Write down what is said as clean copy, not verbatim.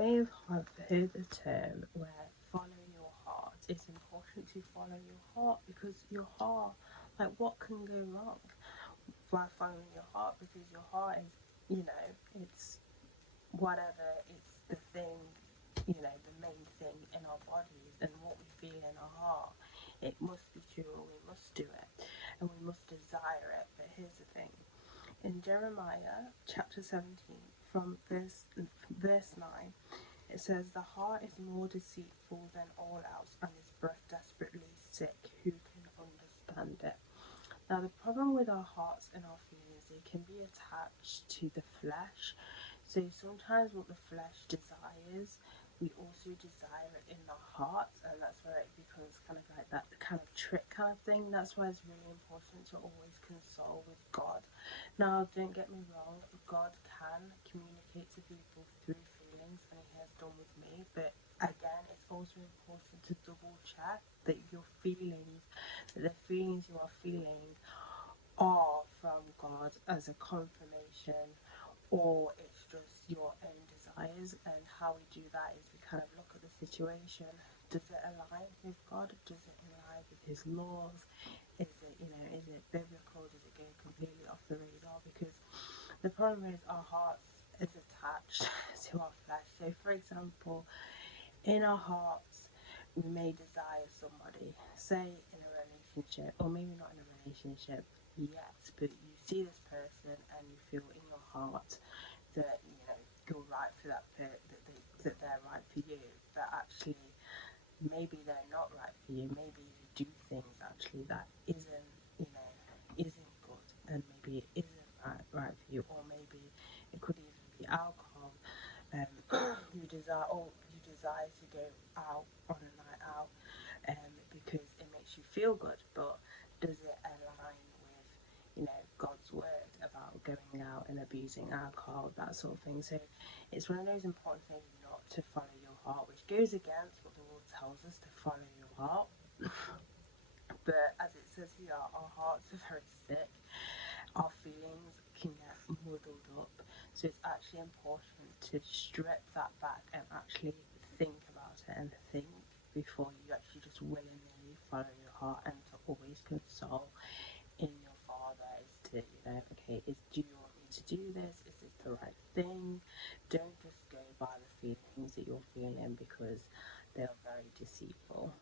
may have heard the term where follow your heart. It's important to follow your heart because your heart, like, what can go wrong by following your heart? Because your heart is, it's whatever, it's the thing, the main thing in our bodies, and what we feel in our heart, it must be true, and we must do it, and we must desire it. But here's the thing: in Jeremiah chapter 17, from verse 9, it says, "The heart is more deceitful than all else, and is desperately sick. Who can understand it?" Now, the problem with our hearts and our feelings, they can be attached to the flesh. So sometimes what the flesh desires, we also desire it in our hearts, and that's where it becomes kind of like that kind of trick kind of thing. That's why it's really important to always console with God. Now, don't get me wrong, God can communicate to people through feelings, and He has done with me, but again, it's also important to double check that the feelings you are feeling are from God as a confirmation, or it's just your own desires. And how we do that is we kind of look at the situation. Does it align with God? Does it align with His laws? Is it biblical? Does it go completely off the radar? Because the problem is our hearts is attached to our flesh. So for example, in our hearts, we may desire somebody, say in a relationship, or maybe not in a relationship yet, but you see this person and you feel in your heart that you're right for that they're right for you, but actually maybe they're not right for you. Maybe you do things actually that isn't good, and maybe it isn't right for you, or maybe it could even be alcohol. You desire to go out on a night out, because it makes you feel good, but does it align with God's word about going out and abusing alcohol, that sort of thing? So it's one of those important things not to follow your heart, which goes against what the world tells us to follow your heart. But as it says here, our hearts are very sick, our feelings can get muddled up. So it's actually important to strip that back and actually think about it, and think before you actually just willingly follow your heart, and to always console in your Father is to, okay, do you